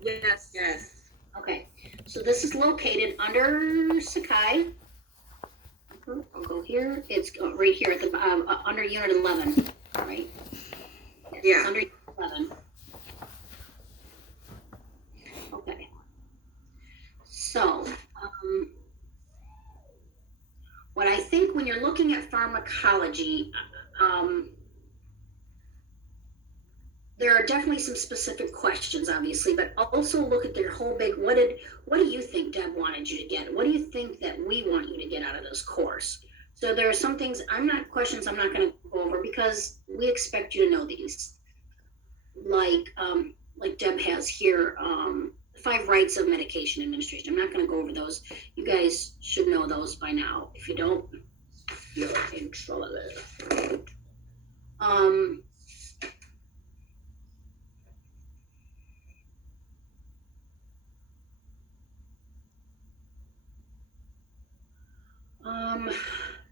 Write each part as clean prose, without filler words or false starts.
Yes. Yes. Okay, so this is located under Sakai. I'll go here. It's right here at the under Unit 11, right? Yeah. It's under Unit 11. Okay. So, what I think when you're looking at pharmacology, there are definitely some specific questions, obviously, but also look at their whole big, what do you think Deb wanted you to get? What do you think that we want you to get out of this course? So there are some things, questions I'm not gonna go over because we expect you to know these. Like Deb has here, 5 rights of medication administration. I'm not gonna go over those. You guys should know those by now. If you don't, you're in trouble.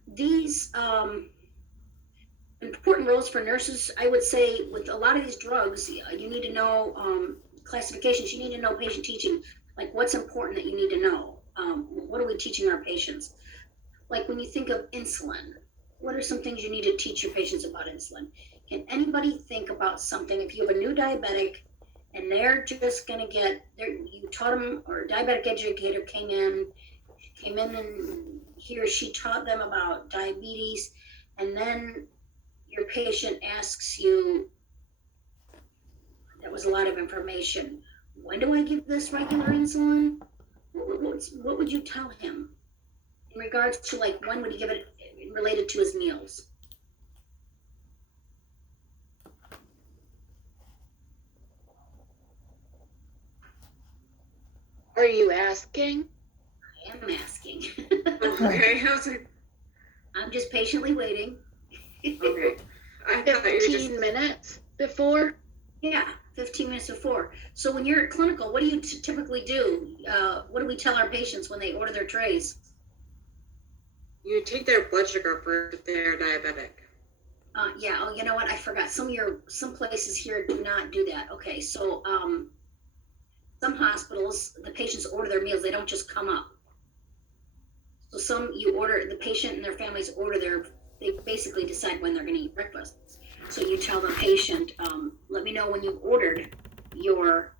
These important roles for nurses, I would say with a lot of these drugs, you need to know classifications, you need to know patient teaching, like what's important that you need to know. What are we teaching our patients? Like when you think of insulin, what are some things you need to teach your patients about insulin? Can anybody think about something, if you have a new diabetic and they're just gonna you taught them, or a diabetic educator came in and he or she taught them about diabetes, and then your patient asks you, that was a lot of information, when do I give this regular insulin? What would you tell him in regards to, like, when would he give it related to his meals? Are you asking? I am asking. Okay. I was like, I'm just patiently waiting. okay. I thought you were 15 minutes before? Yeah, 15 minutes before. So when you're at clinical, what do you typically do? What do we tell our patients when they order their trays? You take their blood sugar for if they're diabetic. Yeah. Oh, you know what? I forgot. Some places here do not do that. Okay, so some hospitals, the patients order their meals. They don't just come up. So the patient and their families they basically decide when they're going to eat breakfast. So you tell the patient, let me know when you ordered your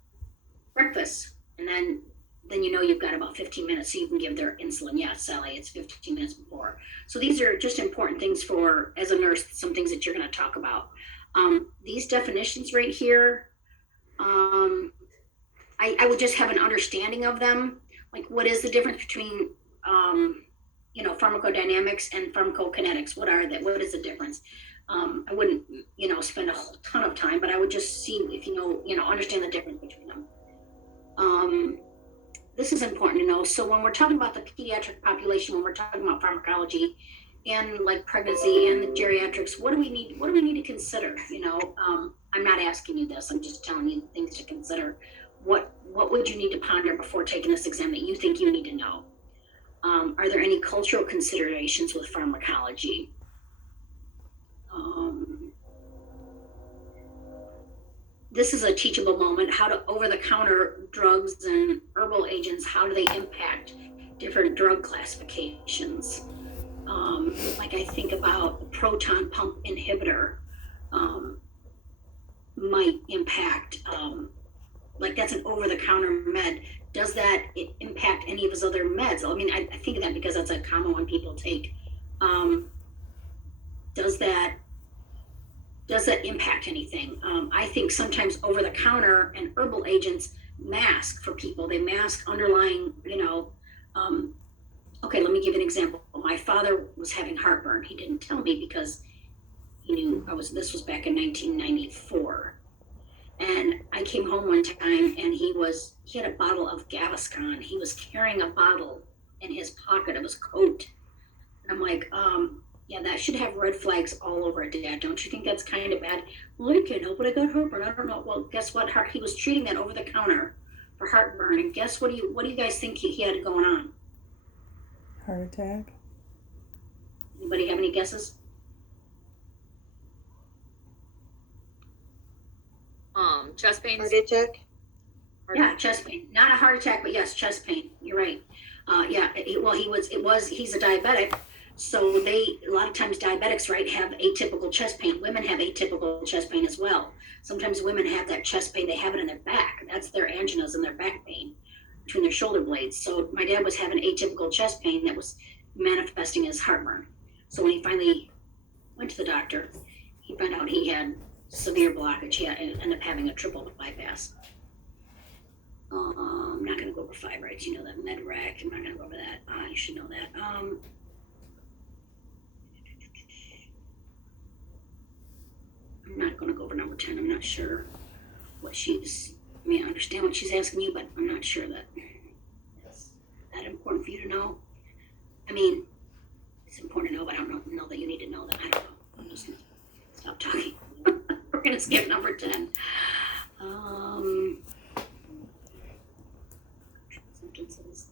breakfast, and then you know you've got about 15 minutes so you can give their insulin. Yeah, Sally, it's 15 minutes before. So these are just important things for, as a nurse, some things that you're going to talk about. These definitions right here, I would just have an understanding of them. Like, what is the difference between, pharmacodynamics and pharmacokinetics? What are they? What is the difference? I wouldn't, spend a whole ton of time, but I would just see if understand the difference between them. This is important to know. So when we're talking about the pediatric population, when we're talking about pharmacology and like pregnancy and the geriatrics, what do we need to consider? I'm not asking you this, I'm just telling you things to consider. What would you need to ponder before taking this exam that you think you need to know? Are there any cultural considerations with pharmacology? This is a teachable moment. How to over-the-counter drugs and herbal agents, how do they impact different drug classifications? Like I think about the proton pump inhibitor might impact, like that's an over-the-counter med. Does that impact any of his other meds? I mean, I think of that because that's a common one people take. Does that impact anything? I think sometimes over-the-counter and herbal agents mask for people. They mask underlying, okay, let me give you an example. My father was having heartburn. He didn't tell me because he knew this was back in 1994. And I came home one time and he had a bottle of Gaviscon. He was carrying a bottle in his pocket of his coat. And I'm like, yeah, that should have red flags all over it, Dad. Don't you think that's kind of bad? Well, I can't help it. I got heartburn. I don't know. Well, guess what? He was treating that over the counter for heartburn. And guess what do you guys think he had going on? Heart attack. Anybody have any guesses? Chest pains. Heart attack. Yeah, chest pain, not a heart attack, but yes, chest pain. You're right. Yeah, he's a diabetic. So a lot of times diabetics, right, have atypical chest pain. Women have atypical chest pain as well. Sometimes women have that chest pain, they have it in their back. That's their anginas and their back pain between their shoulder blades. So my dad was having atypical chest pain that was manifesting as heartburn. So when he finally went to the doctor, he found out he had severe blockage. He ended up having a triple bypass. I'm not going to go over fibroids. You know that med rec. I'm not going to go over that. You should know that. I'm not going to go over number 10. I'm not sure what I understand what she's asking you, but I'm not sure that it's that important for you to know. I mean, it's important to know, but I don't know that you need to know that. I don't know. I'm just going to stop talking. We're going to skip number 10. Sentences.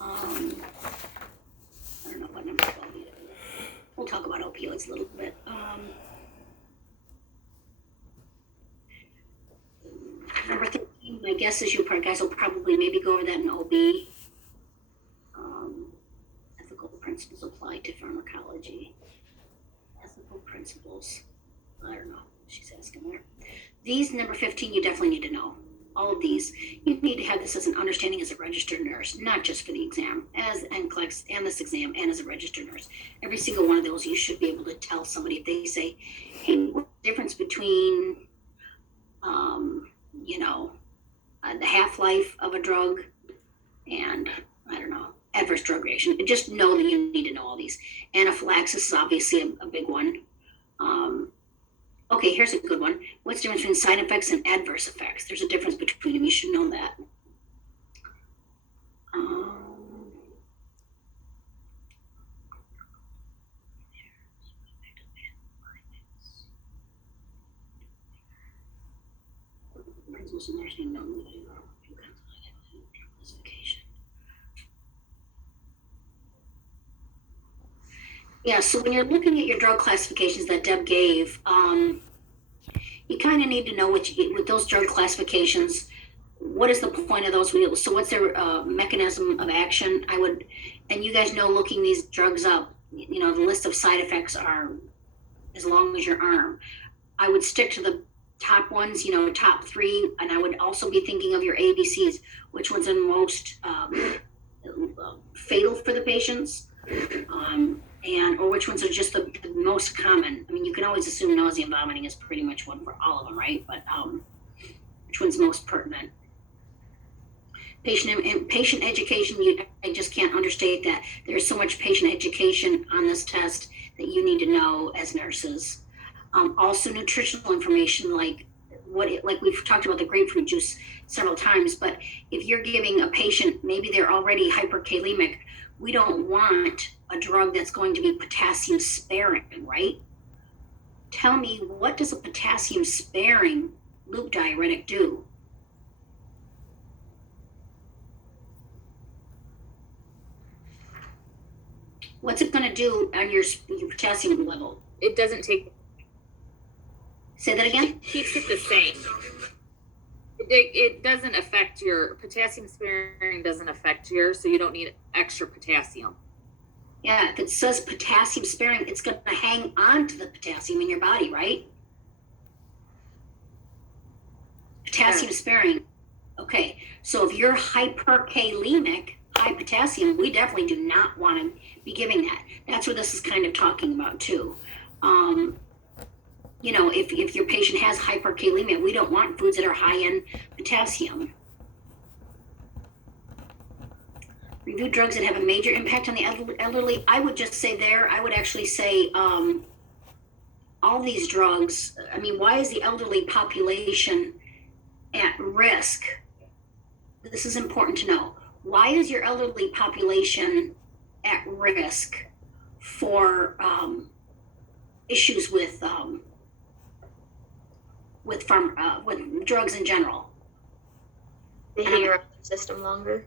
I don't know what number 12 either. We'll talk about opioids a little bit. Number 13, my guess is you guys will probably maybe go over that in OB. Ethical principles applied to pharmacology. Ethical principles. I don't know. She's asking there. These, number 15, you definitely need to know. All of these, you need to have this as an understanding as a registered nurse, not just for the exam, as NCLEX and this exam, and as a registered nurse. Every single one of those, you should be able to tell somebody if they say, hey, what's the difference between, the half-life of a drug and, I don't know, adverse drug reaction. Just know that you need to know all these. Anaphylaxis is obviously a big one. Okay, here's a good one. What's the difference between side effects and adverse effects? There's a difference between them. You should know that. Yeah, so when you're looking at your drug classifications that Deb gave, you kind of need to know with those drug classifications, what is the point of those? So what's their mechanism of action? And you guys know, looking these drugs up, the list of side effects are as long as your arm. I would stick to the top ones, top 3, and I would also be thinking of your ABCs, which ones are most fatal for the patients, or which ones are just the most common. I mean, you can always assume nausea and vomiting is pretty much one for all of them, right? But which one's most pertinent? Patient education, I just can't understate that. There's so much patient education on this test that you need to know as nurses. Also nutritional information, like we've talked about the grapefruit juice several times, but if you're giving a patient, maybe they're already hyperkalemic, we don't want a drug that's going to be potassium sparing, right? Tell me, what does a potassium sparing loop diuretic do? What's it going to do on your potassium level? It doesn't take. Say that again? It keeps it the same. It doesn't affect your potassium sparing. Doesn't affect so you don't need extra potassium. Yeah, if it says potassium sparing, it's going to hang on to the potassium in your body, right? Potassium sparing. Okay, so if you're hyperkalemic, high potassium, we definitely do not want to be giving that. That's what this is kind of talking about too. If your patient has hyperkalemia, we don't want foods that are high in potassium. Review drugs that have a major impact on the elderly. I would just say I would actually say all these drugs. I mean, why is the elderly population at risk? This is important to know. Why is your elderly population at risk for issues with drugs in general? They hang around the system longer.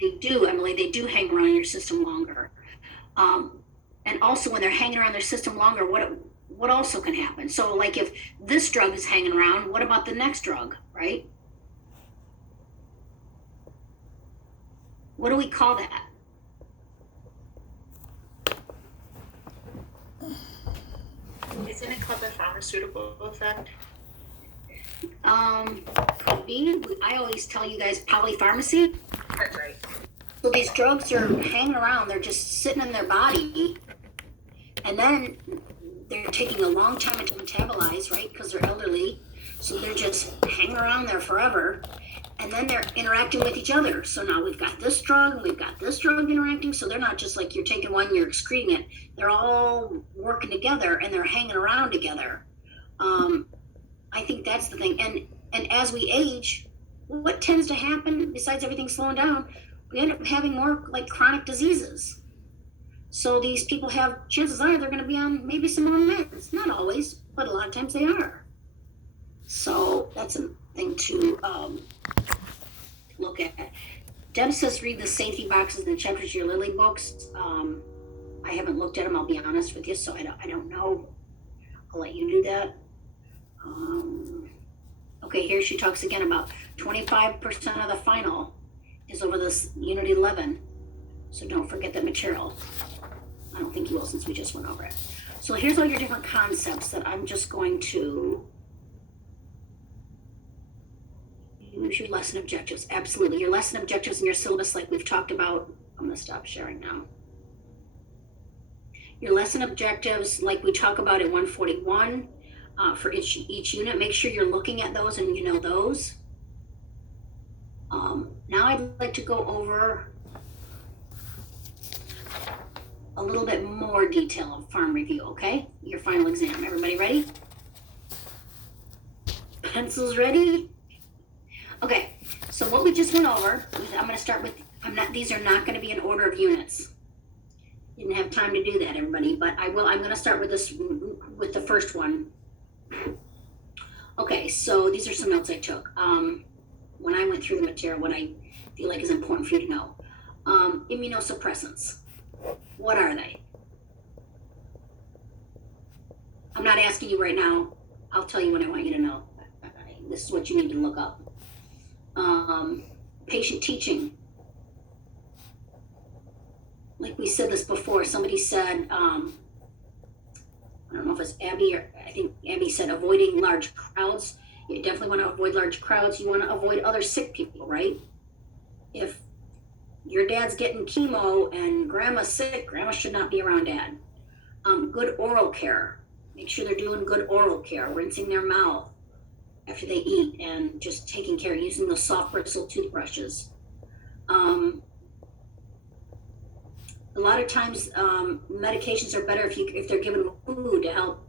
They do, Emily. They do hang around your system longer. And also, when they're hanging around their system longer, what also can happen? So, like if this drug is hanging around, what about the next drug, right? What do we call that? Isn't it called the pharmaceutical effect? Could be. I always tell you guys polypharmacy. That's right. So these drugs are hanging around, they're just sitting in their body, and then they're taking a long time to metabolize, right? Because they're elderly. So they're just hanging around there forever. And then they're interacting with each other. So now we've got this drug and we've got this drug interacting. So they're not just like you're taking one, you're excreting it. They're all working together and they're hanging around together. I think that's the thing. And as we age, what tends to happen besides everything slowing down? We end up having more like chronic diseases. So these people have, chances are they're going to be on maybe some more meds. Not always, but a lot of times they are. So that's a thing to look at. Deb says read the safety boxes in the chapters of your Lily books. I haven't looked at them, I'll be honest with you, so I don't know. I'll let you do that. Okay, here she talks again about 25% of the final is over this Unit 11. So don't forget that material. I don't think you will since we just went over it. So here's all your different concepts that I'm just going to use your lesson objectives. Absolutely. Your lesson objectives and your syllabus, like we've talked about. I'm going to stop sharing now. Your lesson objectives, like we talk about in 141, for each unit, make sure you're looking at those and you know those. Now I'd like to go over a little bit more detail of pharm review, okay? Your final exam. Everybody ready? Pencils ready? Okay, so what we just went over, I'm going to start with, these are not going to be in order of units. Didn't have time to do that, everybody, but I'm going to start with this, with the first one. Okay, so these are some notes I took. When I went through the material, what I feel like is important for you to know. Immunosuppressants. What are they? I'm not asking you right now. I'll tell you when I want you to know. This is what you need to look up. Patient teaching. Like we said this before, somebody said, I don't know if it's Abby or I think Abby said avoiding large crowds. You definitely want to avoid large crowds. You want to avoid other sick people, right? If your dad's getting chemo and grandma's sick, grandma should not be around dad. Good oral care. Make sure they're doing good oral care, rinsing their mouth after they eat and just taking care, using those soft bristle toothbrushes. A lot of times medications are better if they're given food to help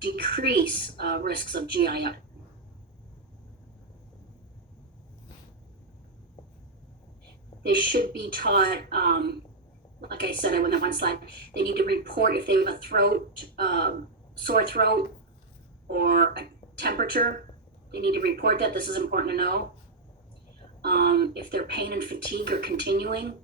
decrease risks of GI. They should be taught, like I said, I went on one slide, they need to report if they have a throat, sore throat or a temperature. They need to report that. This is important to know. If their pain and fatigue are continuing.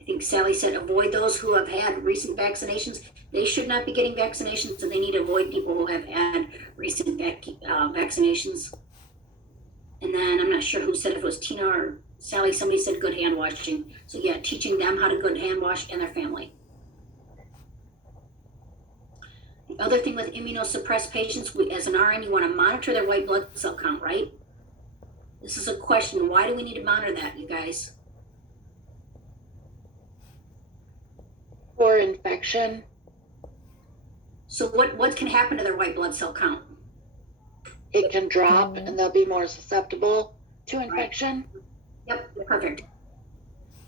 I think Sally said avoid those who have had recent vaccinations. They should not be getting vaccinations, so they need to avoid people who have had recent vaccinations. And then I'm not sure who said, if it was Tina or Sally, somebody said good hand washing. So yeah, teaching them how to good hand wash and their family. The other thing with immunosuppressed patients, as an RN, you want to monitor their white blood cell count, right? This is a question. Why do we need to monitor that, you guys? For infection. So what can happen to their white blood cell count? It can drop and they'll be more susceptible to infection. Yep, perfect.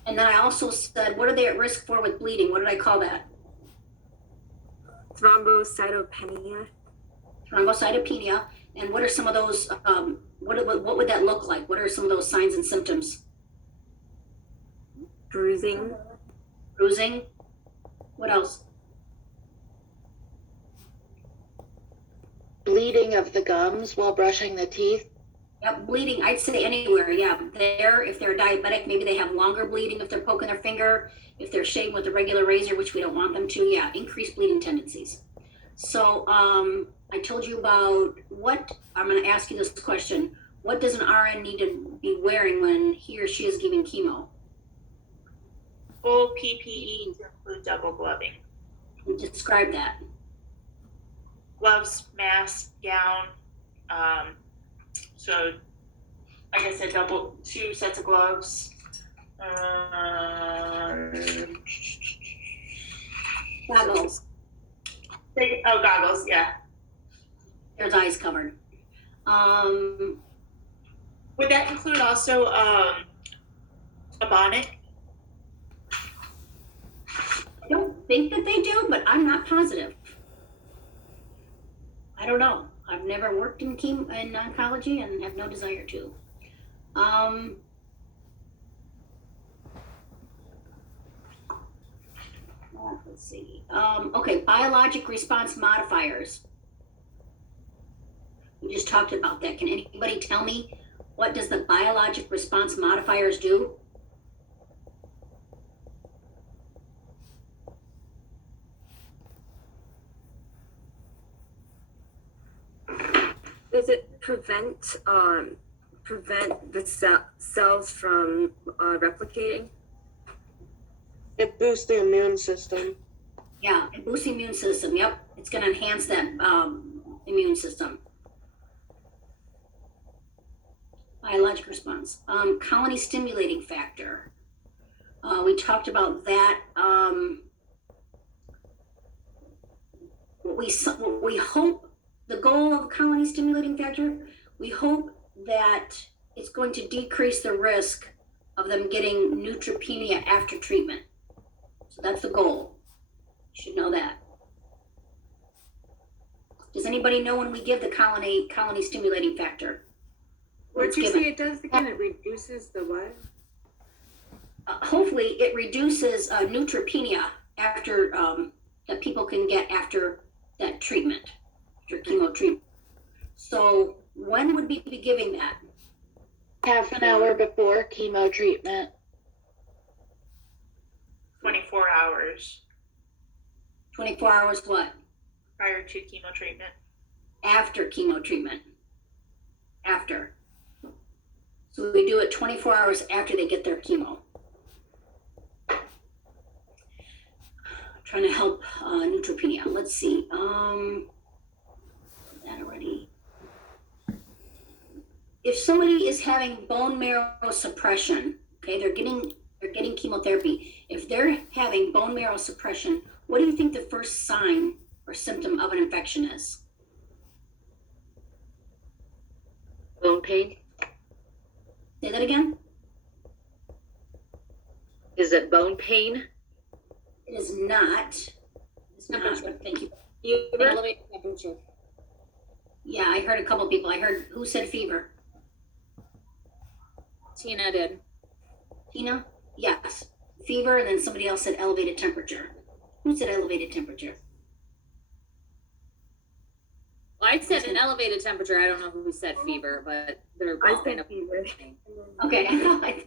And then I also said, what are they at risk for with bleeding? What did I call that? Thrombocytopenia. Thrombocytopenia. And what are some of those, what would that look like? What are some of those signs and symptoms? Bruising. Bruising. What else? Bleeding of the gums while brushing the teeth. Yep, bleeding, I'd say anywhere, yeah. There, if they're diabetic, maybe they have longer bleeding if they're poking their finger. If they're shaving with a regular razor, which we don't want them to, yeah, increased bleeding tendencies. So I told you about I'm gonna ask you this question. what does an RN need to be wearing when he or she is giving chemo? Full PPE to include double gloving. Describe that. Gloves, mask, gown. So, like I said, two sets of gloves. Goggles. Goggles, yeah. There's eyes covered. Would that include also a bonnet? I don't think that they do, but I'm not positive. I don't know. I've never worked in oncology and have no desire to. Let's see. Okay, biologic response modifiers. We just talked about that. Can anybody tell me what does the biologic response modifiers do? Does it prevent the cells from replicating? It boosts the immune system. Yeah, it boosts the immune system. Yep, it's going to enhance that immune system. Biologic response. Colony stimulating factor. We talked about that. What we hope, the goal of colony stimulating factor, we hope that it's going to decrease the risk of them getting neutropenia after treatment. So that's the goal. You should know that. Does anybody know when we give the colony stimulating factor? What did you say it does again? It reduces the what? Hopefully it reduces neutropenia after that people can get after that treatment, after chemo treatment. So when would we be giving that? Half an hour before chemo treatment. 24 hours 24 hours what? prior to chemo treatment. After chemo treatment. After. So we do it 24 hours after they get their chemo. Trying to help neutropenia. Let's see. That already. If somebody is having bone marrow suppression, okay, they're getting chemotherapy. If they're having bone marrow suppression, what do you think the first sign or symptom of an infection is? Bone pain? Say that again. Is it bone pain? It is not. It's not, but thank you. Elevated temperature. Yeah, I heard a couple people. I heard, who said fever? Tina did. Tina? Yes. Fever, and then somebody else said elevated temperature. Who said elevated temperature? Well, I said an elevated temperature. I don't know who said fever, but they're both kind of fever. Okay, I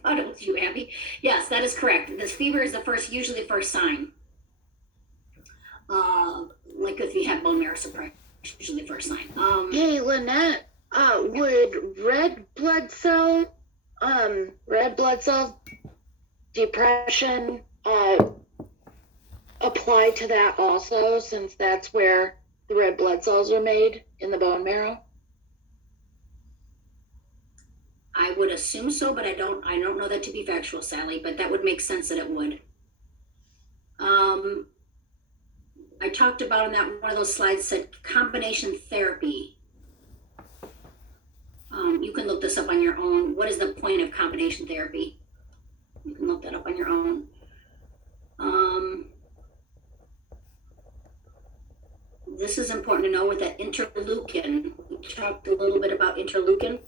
thought it was you, Abby. Yes, that is correct. This fever is usually the first sign. Like if you have bone marrow suppression, usually the first sign. Hey, Lynette, would red blood cell depression apply to that also, since that's where the red blood cells are made in the bone marrow? I would assume so, but I don't know that to be factual, Sally, but that would make sense that it would. I talked about in that one of those slides said combination therapy. You can look this up on your own. What is the point of combination therapy? You can look that up on your own. This is important to know with that interleukin. We talked a little bit about interleukin.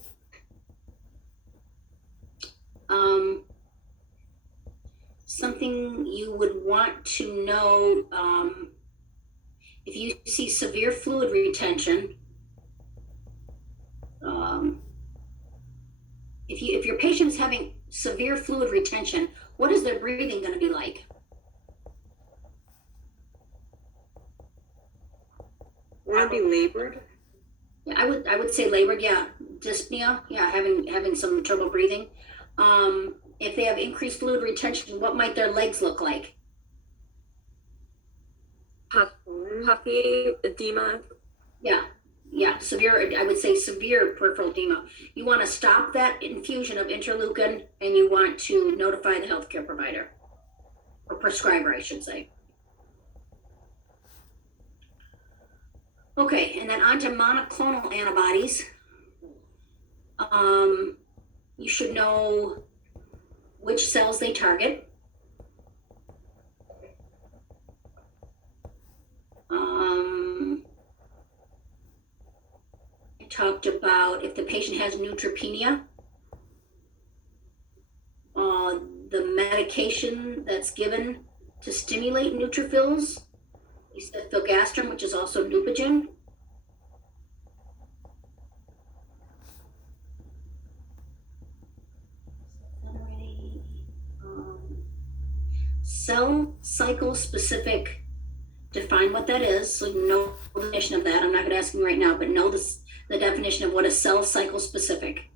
Something you would want to know, if you see severe fluid retention, if your patient is having severe fluid retention, what is their breathing going to be like? Want to be labored? Yeah, I would say labored, yeah. Dyspnea, yeah, having some trouble breathing. If they have increased fluid retention, what might their legs look like? Puffy, edema. Yeah, severe, I would say severe peripheral edema. You want to stop that infusion of interleukin and you want to notify the healthcare provider or prescriber, I should say. Okay, and then on to monoclonal antibodies. You should know which cells they target. I talked about if the patient has neutropenia, the medication that's given to stimulate neutrophils, you said filgrastim, which is also Neupogen. Cell cycle specific, define what that is, so you know the definition of that. I'm not going to ask you right now, but know the definition of what is cell cycle specific.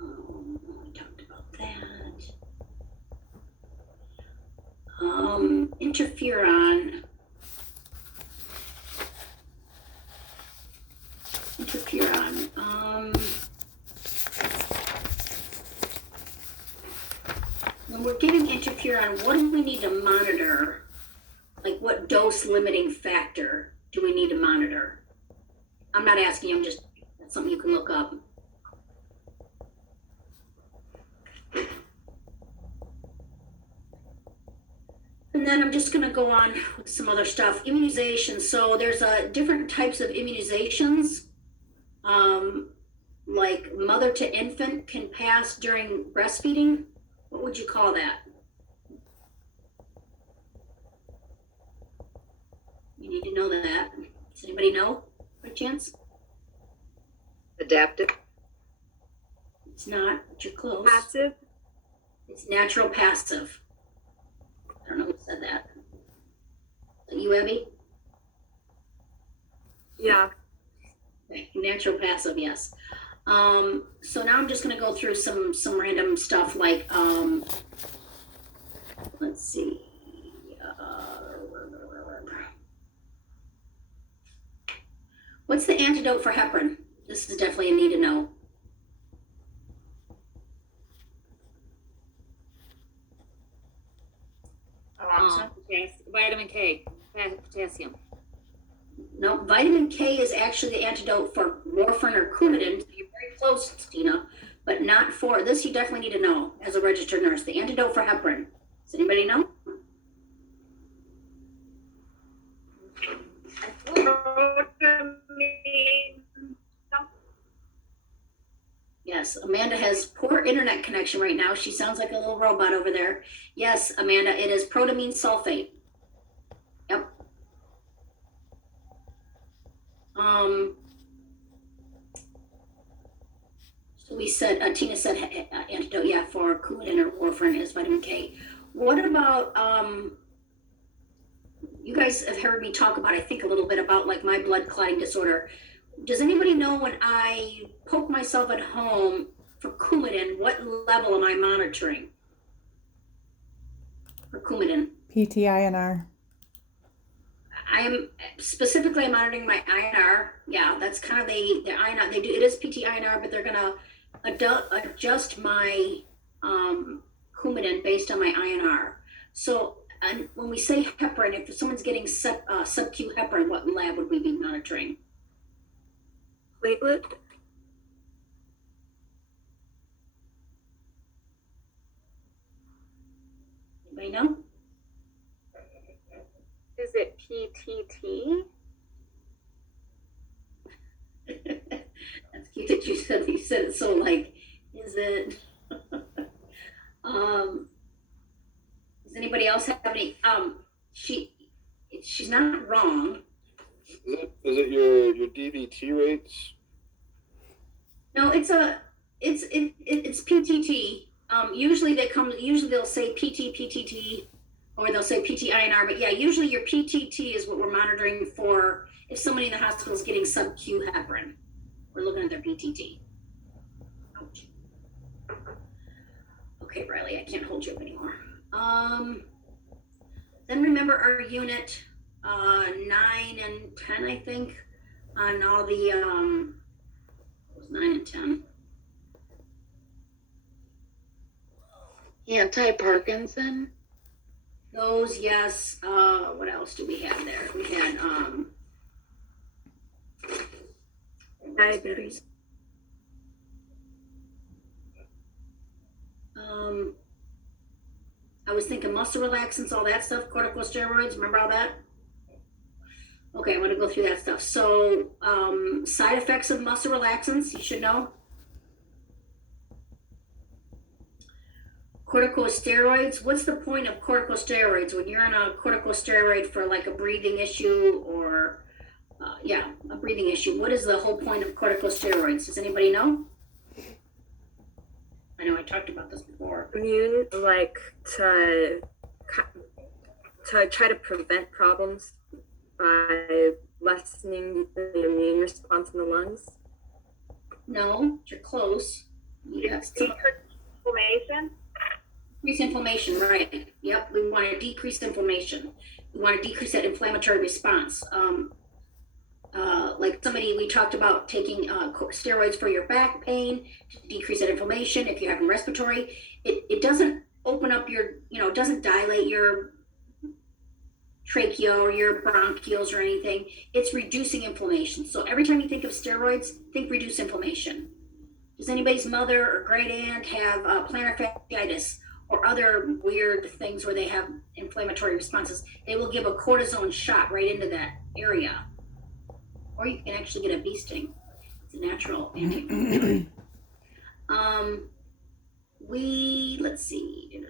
We talked about that. Interferon. When we're giving interferon, what do we need to monitor? Like what dose limiting factor do we need to monitor? I'm not asking you, I'm just, that's something you can look up. And then I'm just gonna go on with some other stuff. Immunizations, so there's different types of immunizations. Like mother to infant can pass during breastfeeding. What would you call that? You need to know that. Does anybody know by chance? Adaptive. It's not, but you're close. Passive. It's natural passive. I don't know who said that. Is that you, Abby? Yeah. Okay, natural passive, yes. So now I'm just gonna go through some random stuff like, let's see. What's the antidote for heparin? This is definitely a need to know. Vitamin K, potassium. No, vitamin K is actually the antidote for warfarin or Coumadin. You're very close, Tina, but not for this. You definitely need to know as a registered nurse. The antidote for heparin. Does anybody know? Yes, Amanda has poor internet connection right now. She sounds like a little robot over there. Yes, Amanda, it is protamine sulfate. Yep. So we said, Tina said antidote, yeah, for Coumadin or warfarin is vitamin K. What about, you guys have heard me talk about, I think a little bit about like my blood clotting disorder. Does anybody know when I poke myself at home for Coumadin, what level am I monitoring for Coumadin? PTINR. I am specifically monitoring my INR. Yeah, that's kind of the INR. They do, it is PT-INR, but they're gonna adjust my Coumadin based on my INR. So, and when we say heparin, if someone's getting sub-Q heparin, what lab would we be monitoring? Platelet. Anybody know? Is it PTT? That's cute that you said it so like, is it? Does anybody else have any? She's not wrong. Is it your DVT rates? No, it's PTT. Usually they'll say PT, PTT, or they'll say PT-INR, but yeah, usually your PTT is what we're monitoring for if somebody in the hospital is getting sub-Q heparin. We're looking at their PTT. Ouch. Okay, Riley, I can't hold you up anymore. Then remember our unit 9 and 10, I think, on all the, it was 9 and 10. Anti-Parkinson. Those, yes. What else do we have there? We had Diabetes. I was thinking muscle relaxants, all that stuff, corticosteroids. Remember all that? Okay, I'm gonna go through that stuff. So, side effects of muscle relaxants, you should know. Corticosteroids. What's the point of corticosteroids when you're on a corticosteroid for like a breathing issue or, a breathing issue? What is the whole point of corticosteroids? Does anybody know? I know I talked about this before. Immune, like to try to prevent problems by lessening the immune response in the lungs. No, you're close. You have some Inflammation. decrease inflammation, right? Yep, we want to decrease inflammation. We want to decrease that inflammatory response. Like somebody, we talked about taking steroids for your back pain to decrease that inflammation. If you're having respiratory, it doesn't open up your, it doesn't dilate your trachea or your bronchioles or anything. It's reducing inflammation. So every time you think of steroids, think reduce inflammation. Does anybody's mother or great aunt have plantar fasciitis or other weird things where they have inflammatory responses? They will give a cortisone shot right into that area. Or you can actually get a bee sting. It's a natural anti-inflammatory. Let's see.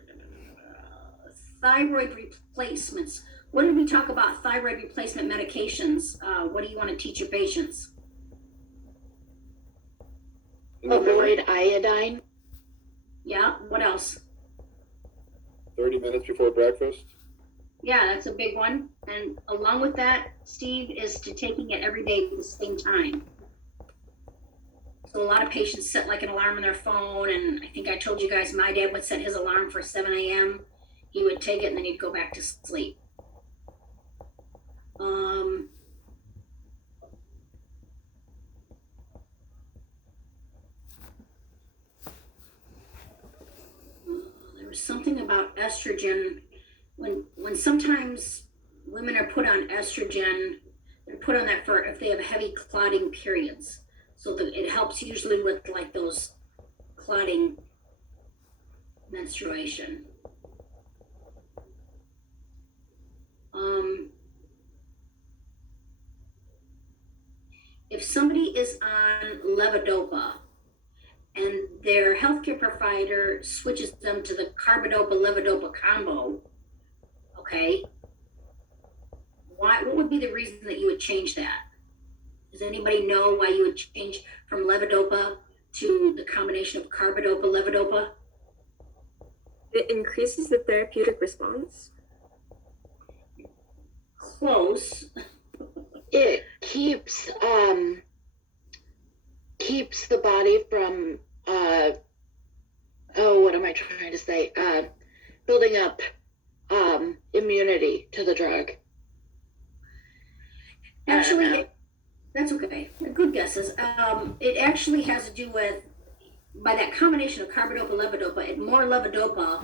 Thyroid replacements. What did we talk about? Thyroid replacement medications. What do you want to teach your patients? Avoid iodine. Yeah, what else? 30 minutes before breakfast. Yeah, that's a big one. And along with that, Steve, is to taking it every day at the same time. So a lot of patients set like an alarm on their phone, and I think I told you guys my dad would set his alarm for 7 a.m. He would take it and then he'd go back to sleep. There was something about estrogen. When sometimes women are put on estrogen, they're put on that for if they have heavy clotting periods. So it helps usually with like those clotting menstruation. If somebody is on levodopa and their healthcare provider switches them to the carbidopa-levodopa combo, okay, what would be the reason that you would change that? Does anybody know why you would change from levodopa to the combination of carbidopa-levodopa? It increases the therapeutic response. Close. It keeps the body from what am I trying to say? Building up immunity to the drug. Actually, that's okay. Good guesses. It actually has to do with, by that combination of carbidopa-levodopa, more levodopa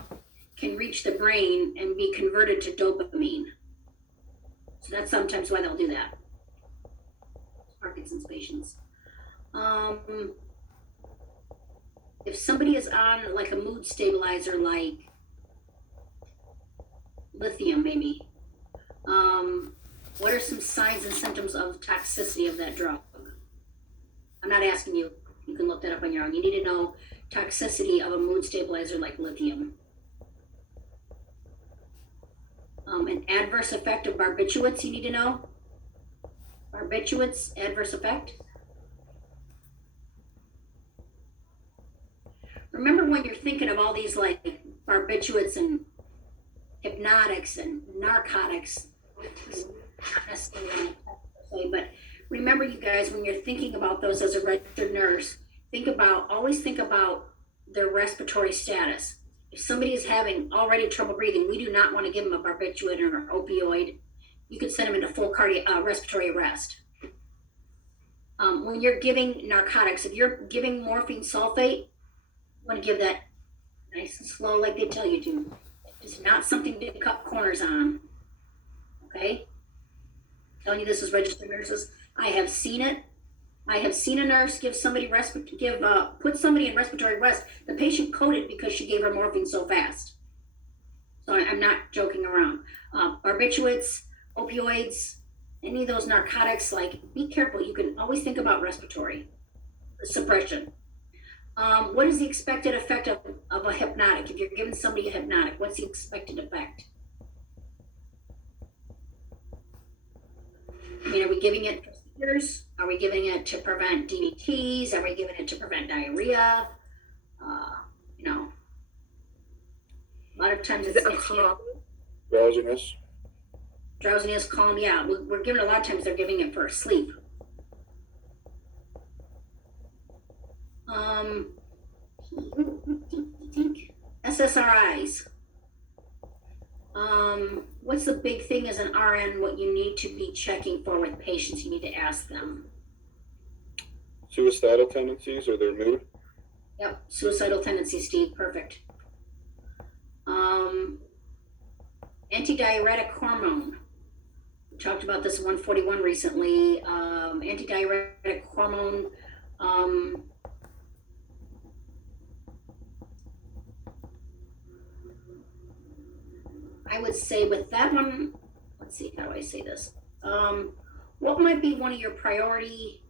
can reach the brain and be converted to dopamine. So that's sometimes why they'll do that. Parkinson's patients. If somebody is on like a mood stabilizer, like lithium maybe, what are some signs and symptoms of toxicity of that drug? I'm not asking you. You can look that up on your own. You need to know toxicity of a mood stabilizer like lithium. An adverse effect of barbiturates you need to know. Barbiturates, adverse effect. Remember when you're thinking of all these like barbiturates and hypnotics and narcotics. Not necessarily on the test per se, but remember, you guys, when you're thinking about those as a registered nurse, always think about their respiratory status. If somebody is having already trouble breathing, we do not want to give them a barbiturate or an opioid. You could send them into full respiratory arrest. When you're giving narcotics, if you're giving morphine sulfate, you want to give that nice and slow like they tell you to. It's not something to cut corners on. Okay? Telling you this is registered nurses. I have seen it. I have seen a nurse put somebody in respiratory arrest. The patient coded because she gave her morphine so fast. So I'm not joking around. Barbiturates, opioids, any of those narcotics, like, be careful. You can always think about respiratory suppression. What is the expected effect of a hypnotic? If you're giving somebody a hypnotic, what's the expected effect? I mean, are we giving it for seizures? Are we giving it to prevent DVTs? Are we giving it to prevent diarrhea? A lot of times it's Drowsiness. drowsiness, calm. Yeah, we're giving a lot of times they're giving it for sleep. SSRIs. What's the big thing as an RN, what you need to be checking for with patients? You need to ask them. Suicidal tendencies or their mood. Yep, suicidal tendencies, Steve, perfect. Antidiuretic hormone. We talked about this 141 recently. Antidiuretic hormone, I would say with that one, let's see, how do I say this? What might be one of your priority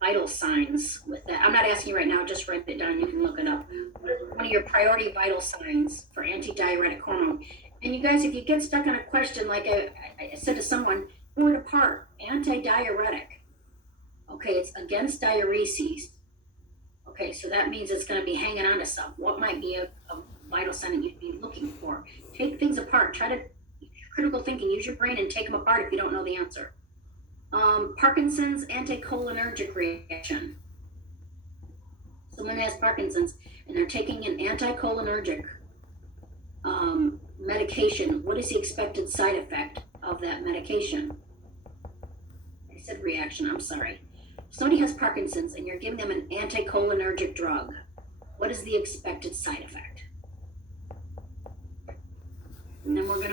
vital signs with that? I'm not asking you right now, just write it down, you can look it up. What is one of your priority vital signs for antidiuretic hormone? And you guys, if you get stuck on a question, like I said to someone, word apart, antidiuretic. Okay, it's against diureses. Okay, so that means it's going to be hanging on to stuff. What might be a vital sign that you'd be looking for? Take things apart. Try to use critical thinking. Use your brain and take them apart if you don't know the answer. Parkinson's anticholinergic reaction. Someone has Parkinson's and they're taking an anticholinergic medication. What is the expected side effect of that medication? I said reaction, I'm sorry. If somebody has Parkinson's and you're giving them an anticholinergic drug, what is the expected side effect? And then we're going to